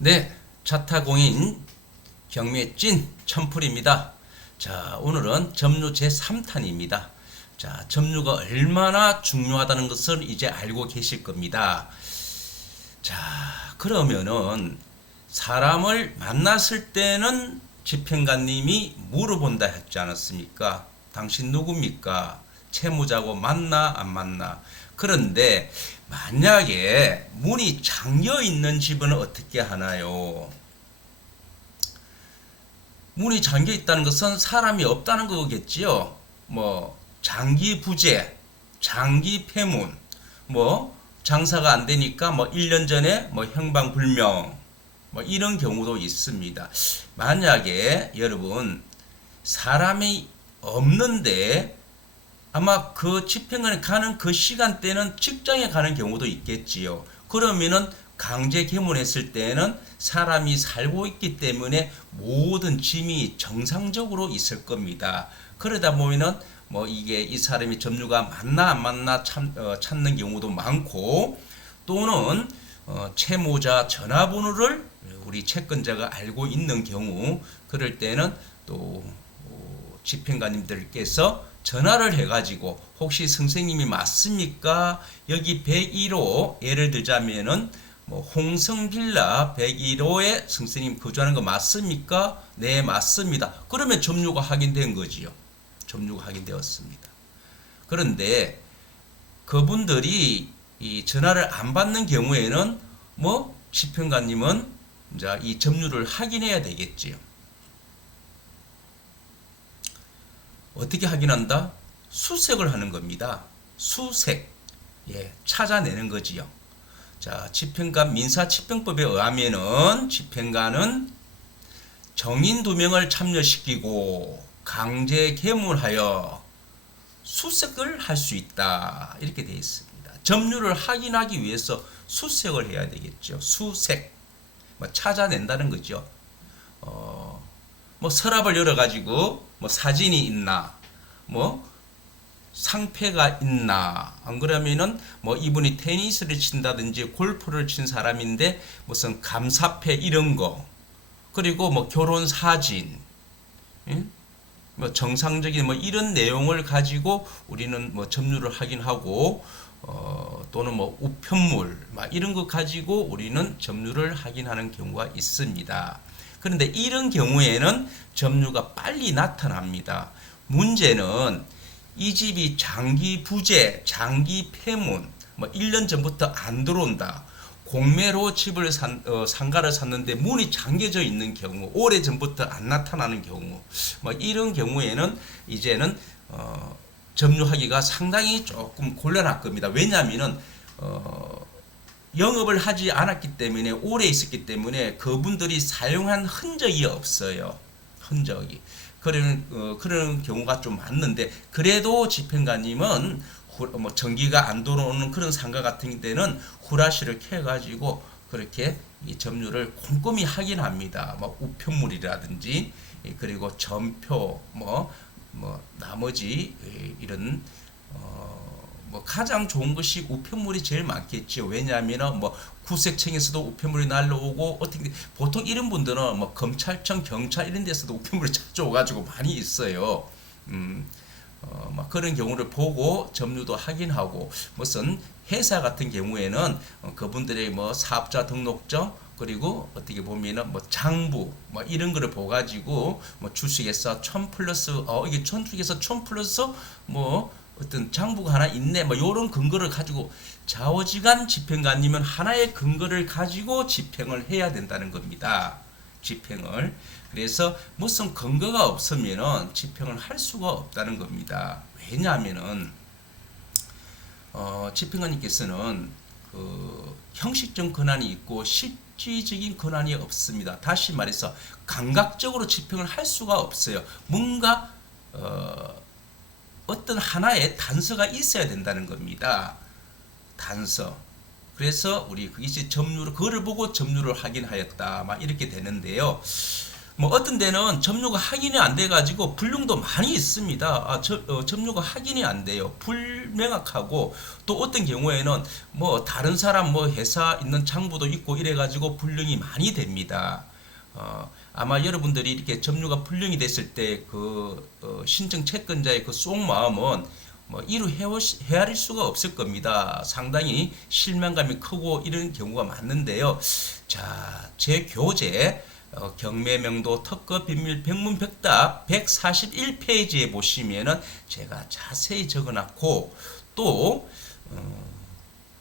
네, 차타공인 경매찐 천풀입니다. 자, 오늘은 점유 제3탄입니다. 자, 점유가 얼마나 중요하다는 것을 이제 알고 계실 겁니다. 자, 그러면은 사람을 만났을 때는 집행관님이 물어본다 했지 않았습니까? 당신 누굽니까? 채무자고 만나 안 만나? 그런데 만약에 문이 잠겨 있는 집은 어떻게 하나요? 문이 잠겨 있다는 것은 사람이 없다는 거겠지요. 뭐 장기 부재, 장기 폐문, 뭐 장사가 안 되니까 뭐 1년 전에 뭐 형방불명 뭐 이런 경우도 있습니다. 만약에 여러분 사람이 없는데 아마 그 집행관에 가는 그 시간대는 직장에 가는 경우도 있겠지요. 그러면은 강제 개문했을 때는 사람이 살고 있기 때문에 모든 짐이 정상적으로 있을 겁니다. 그러다 보면은 뭐 이게 이 사람이 점유가 맞나 안 맞나 찾는 경우도 많고, 또는 채무자 전화번호를 우리 채권자가 알고 있는 경우, 그럴 때는 또 집행관님들께서 전화를 해가지고 혹시 선생님이 맞습니까? 여기 101호 예를 들자면은 뭐 홍성빌라 101호에 선생님 거주하는 거 맞습니까? 네, 맞습니다. 그러면 점유가 확인된 거지요. 점유가 확인되었습니다. 그런데 그분들이 이 전화를 안 받는 경우에는 뭐 집행관님은 이제 이 점유를 확인해야 되겠지요. 어떻게 확인한다? 수색을 하는 겁니다. 수색. 예, 찾아내는 거지요. 자, 집행관 민사집행법에 의하면은 집행관은 정인 2명을 참여시키고 강제 개문하여 수색을 할 수 있다. 이렇게 되어 있습니다. 점유를 확인하기 위해서 수색을 해야 되겠죠. 수색. 뭐 찾아낸다는 거죠. 뭐 서랍을 열어가지고 뭐 사진이 있나, 뭐 상패가 있나, 안 그러면은 뭐 이분이 테니스를 친다든지 골프를 친 사람인데 무슨 감사패 이런 거, 그리고 뭐 결혼 사진, 뭐 정상적인 뭐 이런 내용을 가지고 우리는 뭐 점유를 확인하고, 또는 뭐 우편물 막 이런 거 가지고 우리는 점유를 확인하는 경우가 있습니다. 그런데 이런 경우에는 점유가 빨리 나타납니다. 문제는 이 집이 장기 부재, 장기 폐문, 뭐 1년 전부터 안 들어온다. 공매로 집을 상가를 샀는데 문이 잠겨져 있는 경우, 오래 전부터 안 나타나는 경우, 뭐 이런 경우에는 이제는 점유하기가 상당히 조금 곤란할 겁니다. 왜냐하면은 영업을 하지 않았기 때문에, 오래 있었기 때문에 그분들이 사용한 흔적이 없어요. 흔적이. 그런 경우가 좀 많는데, 그래도 집행관님은 뭐 전기가 안 들어오는 그런 상가 같은 데는 후라시를 켜가지고 그렇게 이 점유를 꼼꼼히 확인합니다. 뭐 우편물이라든지, 그리고 전표, 뭐 나머지 이런 뭐 가장 좋은 것이 우편물이 제일 많겠죠. 왜냐하면 뭐 구색청에서도 우편물이 날라오고, 어떻게 보통 이런 분들은 뭐 검찰청, 경찰 이런 데서도 우편물이 찾아와가지고 많이 있어요. 막 그런 경우를 보고 점유도 확인하고, 무슨 회사 같은 경우에는 그분들의 뭐 사업자 등록증, 그리고 어떻게 보면은 뭐 장부 뭐 이런 거를 보가지고 뭐 주식에서 1000 플러스 이게 주식에서 1000 플러스 뭐 어떤 장부가 하나 있네 뭐 요런 근거를 가지고, 좌우지간 집행관님은 하나의 근거를 가지고 집행을 해야 된다는 겁니다. 집행을. 그래서 무슨 근거가 없으면은 집행을 할 수가 없다는 겁니다. 왜냐하면은 집행관님께서는 그 형식적 권한이 있고 실질적인 권한이 없습니다. 다시 말해서 감각적으로 집행을 할 수가 없어요. 뭔가 어떤 하나의 단서가 있어야 된다는 겁니다. 단서. 그래서 우리 그것이 점유를, 그거를 보고 점유를 확인하였다 막 이렇게 되는데요. 뭐 어떤 데는 점유가 확인이 안 돼 가지고 불능도 많이 있습니다. 점유가 확인이 안 돼요. 불명확하고 또 어떤 경우에는 뭐 다른 사람 뭐 회사 있는 장부도 있고 이래 가지고 불능이 많이 됩니다. 아마 여러분들이 이렇게 점유가 불능이 됐을 때 그 신청 채권자의 그 속마음은 뭐 이루 헤아릴 수가 없을 겁니다. 상당히 실망감이 크고 이런 경우가 많은데요. 자, 제 교재 경매명도 특허 비밀 백문백답 141페이지에 보시면은 제가 자세히 적어놨고 또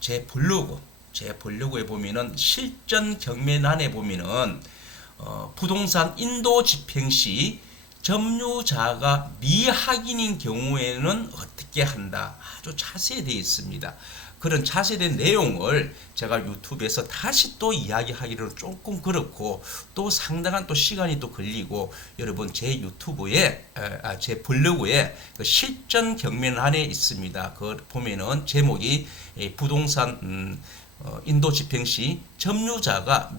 제 블로그에 보면은 실전 경매란에 보면은 부동산 인도 집행 시 점유자가 미확인인 경우에는 어떻게 한다. 아주 자세히 되어 있습니다. 그런 자세된 내용을 제가 유튜브에서 다시 또 이야기하기는 조금 그렇고 또 상당한 또 시간이 또 걸리고 여러분 제 유튜브에 제 블로그에 그 실전 경매란에 있습니다. 그 보면은 제목이 부동산 인도 집행 시 점유자가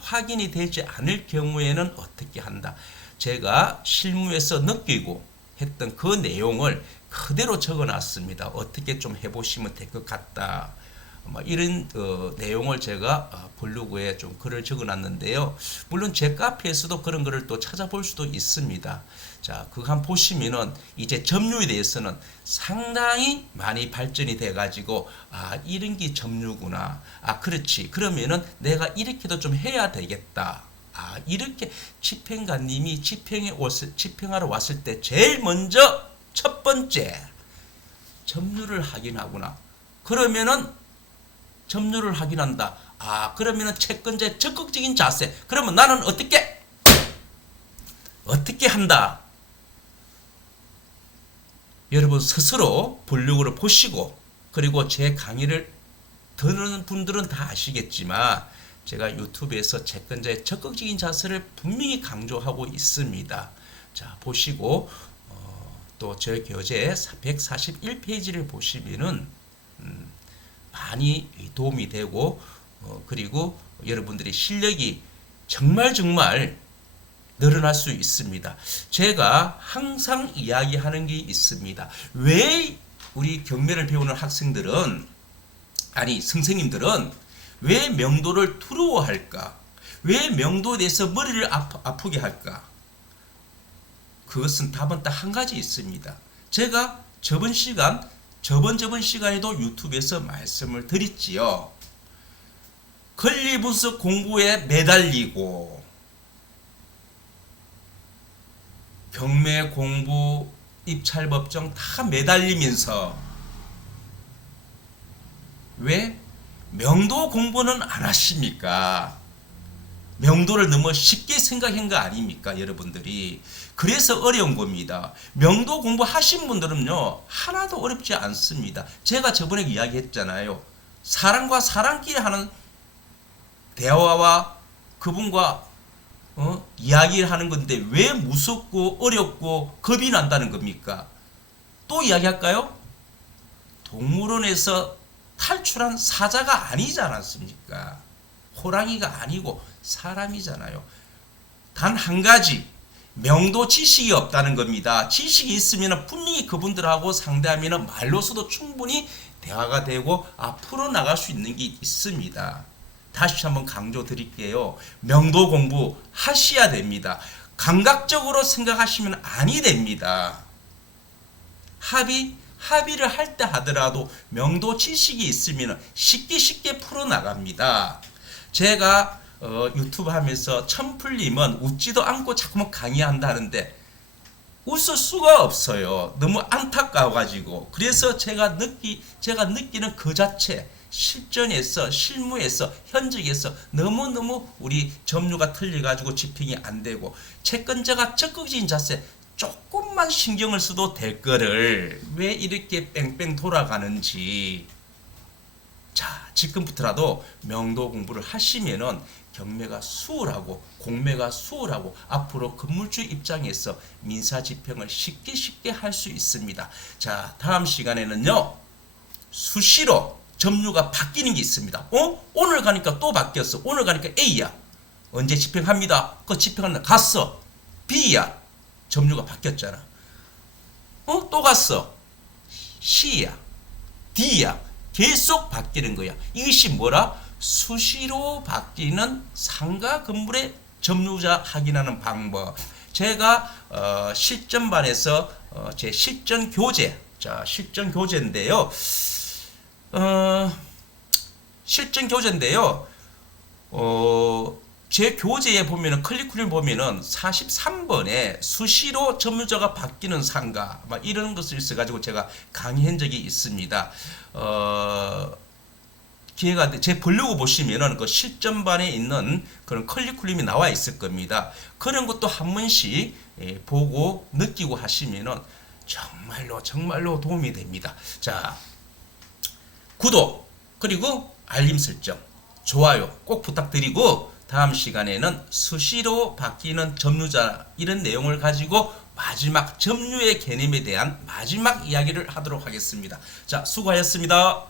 확인이 되지 않을 경우에는 어떻게 한다. 제가 실무에서 느끼고 했던 그 내용을 그대로 적어놨습니다. 어떻게 좀 해보시면 될 것 같다. 이런 내용을 제가 블로그에 좀 글을 적어놨는데요. 물론 제 카페에서도 그런 글을 또 찾아볼 수도 있습니다. 자, 그거 한번 보시면은 이제 점유에 대해서는 상당히 많이 발전이 돼가지고 이런 게 점유구나. 그렇지. 그러면은 내가 이렇게도 좀 해야 되겠다. 이렇게 집행관님이 집행하러 왔을 때 제일 먼저 첫 번째 점유를 확인하구나. 그러면은 점유를 확인한다. 그러면은 채권자의 적극적인 자세. 그러면 나는 어떻게 한다. 여러분 스스로 블로그를 보시고 그리고 제 강의를 듣는 분들은 다 아시겠지만 제가 유튜브에서 채권자의 적극적인 자세를 분명히 강조하고 있습니다. 자, 보시고 또 제 교재 141페이지를 보시면은 많이 도움이 되고 그리고 여러분들의 실력이 정말 늘어날 수 있습니다. 제가 항상 이야기하는 게 있습니다. 왜 우리 경매를 배우는 선생님들은 왜 명도를 두려워할까? 왜 명도에 대해서 머리를 아프게 할까? 그것은 답은 딱 한 가지 있습니다. 제가 저번 시간에도 유튜브에서 말씀을 드렸지요. 권리분석 공부에 매달리고 경매 공부, 입찰법정 다 매달리면서 왜 명도 공부는 안 하십니까? 명도를 너무 쉽게 생각한 거 아닙니까, 여러분들이? 그래서 어려운 겁니다. 명도 공부하신 분들은요, 하나도 어렵지 않습니다. 제가 저번에 이야기했잖아요. 사람과 사람끼리 하는 대화와 그분과 이야기를 하는 건데 왜 무섭고 어렵고 겁이 난다는 겁니까? 또 이야기할까요? 동물원에서 탈출한 사자가 아니지 않았습니까? 호랑이가 아니고 사람이잖아요. 단 한 가지 명도 지식이 없다는 겁니다. 지식이 있으면 분명히 그분들하고 상대하면 말로서도 충분히 대화가 되고 앞으로 나갈 수 있는 게 있습니다. 다시 한번 강조 드릴게요. 명도 공부 하셔야 됩니다. 감각적으로 생각하시면 아니 됩니다. 합의를 할 때 하더라도 명도 지식이 있으면 쉽게 풀어나갑니다. 제가 유튜브 하면서 천풀님은 웃지도 않고 자꾸만 강의한다는데 웃을 수가 없어요. 너무 안타까워가지고. 그래서 제가 느끼는 그 자체 실전에서 실무에서 현직에서 너무너무 우리 점유가 틀려가지고 집행이 안 되고 채권자가 적극적인 자세 조금만 신경을 써도 될 거를 왜 이렇게 뺑뺑 돌아가는지. 자, 지금부터라도 명도 공부를 하시면은 경매가 수월하고 공매가 수월하고 앞으로 건물주 입장에서 민사 집행을 쉽게 할 수 있습니다. 자, 다음 시간에는요. 수시로 점유가 바뀌는 게 있습니다. 오늘 가니까 또 바뀌었어. 오늘 가니까 A야. 언제 집행합니다. 그 집행하는 갔어. B야. 점유가 바뀌었잖아. 또 갔어. C야. D야. 계속 바뀌는 거야. 이것이 뭐라? 수시로 바뀌는 상가 건물의 점유자 확인하는 방법. 제가 실전반에서 제 실전 교재, 자 실전 교재인데요. 실전 교재인데요. 제 교재에 보면은 클리쿠럼 보면은 43번에 수시로 점유자가 바뀌는 상가 막 이런 것을 있어가지고 제가 강의한 적이 있습니다. 기회가 제 블로그 보시면은 그 실전반에 있는 그런 커리큘럼이 나와 있을 겁니다. 그런 것도 한 번씩 보고 느끼고 하시면은 정말로 도움이 됩니다. 자, 구독 그리고 알림 설정, 좋아요 꼭 부탁드리고 다음 시간에는 수시로 바뀌는 점유자 이런 내용을 가지고 마지막 점유의 개념에 대한 마지막 이야기를 하도록 하겠습니다. 자, 수고하셨습니다.